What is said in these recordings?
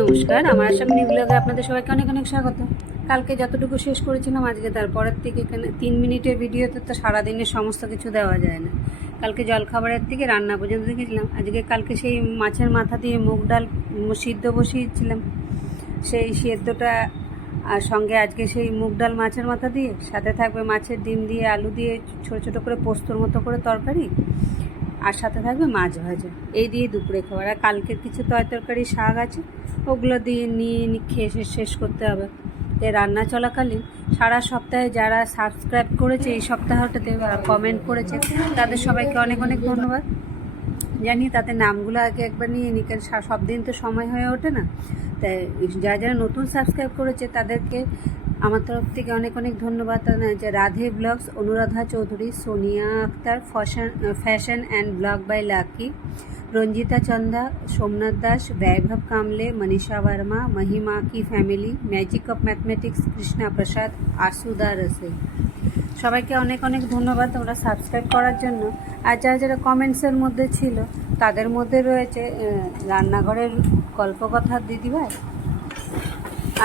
নমস্কার। আমার আসাম নিউ আপনাদের সবাইকে অনেক অনেক স্বাগত। কালকে যতটুকু শেষ করেছিলাম, আজকে তারপরের থেকে এখানে তিন মিনিটের ভিডিওতে তো সারাদিনের সমস্ত কিছু দেওয়া যায় না। কালকে জলখাবারের থেকে রান্না পর্যন্ত দেখেছিলাম। আজকে কালকে সেই মাছের মাথা দিয়ে মুগ ডাল সিদ্ধ বসিয়েছিলাম। সেই সেদ্ধটা আর সঙ্গে আজকে সেই মুগ ডাল মাছের মাথা দিয়ে, সাথে থাকবে মাছের ডিম দিয়ে, আলু দিয়ে ছোটো ছোটো করে পোস্তর মতো করে তরকারি। আর সাথে থাকবে মাছ ভাজা। এই দিয়ে দুপুরে খাবার। আর কালকের কিছু তয় তরকারি শাক আছে, ওগুলো দিয়ে নিয়ে নি- খেয়ে শেষ করতে হবে। তাই রান্না চলাকালীন সারা সপ্তাহে যারা সাবস্ক্রাইব করেছে এই সপ্তাহটাতে কমেন্ট করেছে, তাদের সবাইকে অনেক অনেক ধন্যবাদ। জানি তাদের নামগুলো আগে একবার নিয়ে নিই কারণ সব দিন তো সময় হয়ে ওঠে না। তাই যারা যারা নতুন সাবস্ক্রাইব করেছে তাদেরকে আমার তরফ থেকে অনেক অনেক ধন্যবাদ যে Radhe blogs, Anuradha Chowdhury, Sonia Akhtar, fashion fashion and blog by Lucky, Ranjita Chanda, Somnath Das, Vaibhav Kamle, Manisha Verma, Mahima কি family, magic of mathematics, Krishna Prasad Asuda রসে সবাইকে অনেক অনেক ধন্যবাদ তোমরা সাবস্ক্রাইব করার জন্য। আর যারা যারা কমেন্টসের মধ্যে ছিল, তাদের মধ্যে রয়েছে রান্নাঘরের গল্পকথার দিদিভাই।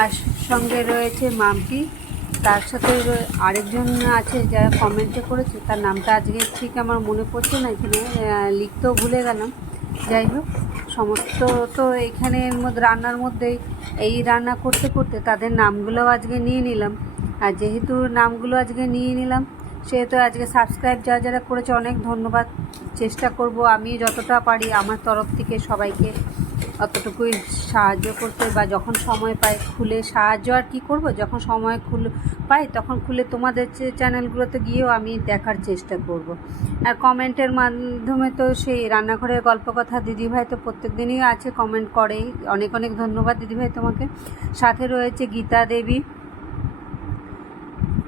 আর সঙ্গে রয়েছে মাম্পি। তার সাথে আরেকজন আছে যারা কমেন্টে করেছে, তার নামটা আজকে ঠিক আমার মনে পড়ছে না, এখানে লিখতেও ভুলে গেলাম। যাই হোক, সমস্ত তো এখানের মধ্যে, রান্নার মধ্যেই এই রান্না করতে করতে তাদের নামগুলোও আজকে নিয়ে নিলাম। আর যেহেতু নামগুলো আজকে নিয়ে নিলাম, সেহেতু আজকে সাবস্ক্রাইব যারা যারা করেছে, অনেক ধন্যবাদ। চেষ্টা করব আমি যতটা পারি আমার তরফ থেকে সবাইকে অতটুকুই সাহায্য করতে বা যখন সময় পাই খুলে সাহায্য আর কি করব? যখন সময় খুল, পাই তখন খুলে তোমাদের চ্যানেলগুলোতে গিয়েও আমি দেখার চেষ্টা করব। আর কমেন্টের মাধ্যমে তো সেই রান্নাঘরের গল্প কথা দিদিভাই তো প্রত্যেক দিনই আছে, কমেন্ট করেই। অনেক অনেক ধন্যবাদ দিদিভাই তোমাকে। সাথে রয়েছে গীতা দেবী।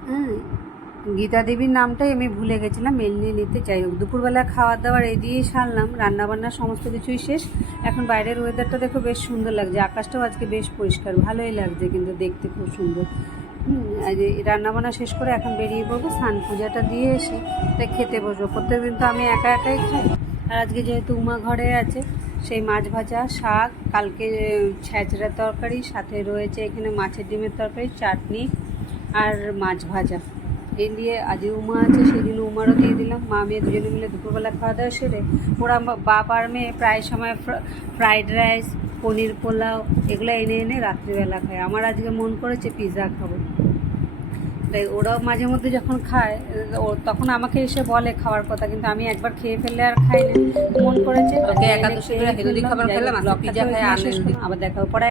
হ্যাঁ গীতা দেবীর নামটাই আমি ভুলে গেছিলাম মেল নিতে। যাই হোক, দুপুরবেলা খাওয়া দাওয়ার এই দিয়েই সারলাম, রান্নাবান্না সমস্ত কিছুই শেষ। এখন বাইরের ওয়েদারটা দেখো বেশ সুন্দর লাগছে, আকাশটাও আজকে বেশ পরিষ্কার, ভালোই লাগছে কিন্তু দেখতে খুব সুন্দর। রান্নাবান্না শেষ করে এখন বেরিয়ে পড়ব, স্নান পূজাটা দিয়ে এসে তাই খেতে বসবো। প্রত্যেকদিন তো আমি একা একাই খাই। আর আজকে যেহেতু উমা ঘরে আছে, সেই মাছ ভাজা, শাক, কালকে ছ্যাঁচড়া তরকারি, সাথে রয়েছে এখানে মাছের ডিমের তরকারি, চাটনি আর মাছ ভাজা। এই দিয়ে আজ উমা আছে জন্য উমারও দিয়ে দিলাম। মা মেয়ে দুজনে মিলে দুপুরবেলা খাওয়া দাওয়া সেরে ওরা বাপ আর মেয়ে প্রায় সময় ফ্রাইড রাইস পনির পোলাও এগুলো এনে এনে রাত্রিবেলা খায়। আমার আজকে মন করেছে পিৎজা খাব। তাই ওরাও মাঝে মধ্যে যখন খায় ও তখন আমাকে এসে বলে খাওয়ার কথা কিন্তু আমি একবার খেয়ে ফেললে আর খাই না। মন করেছে আবার দেখা। পরে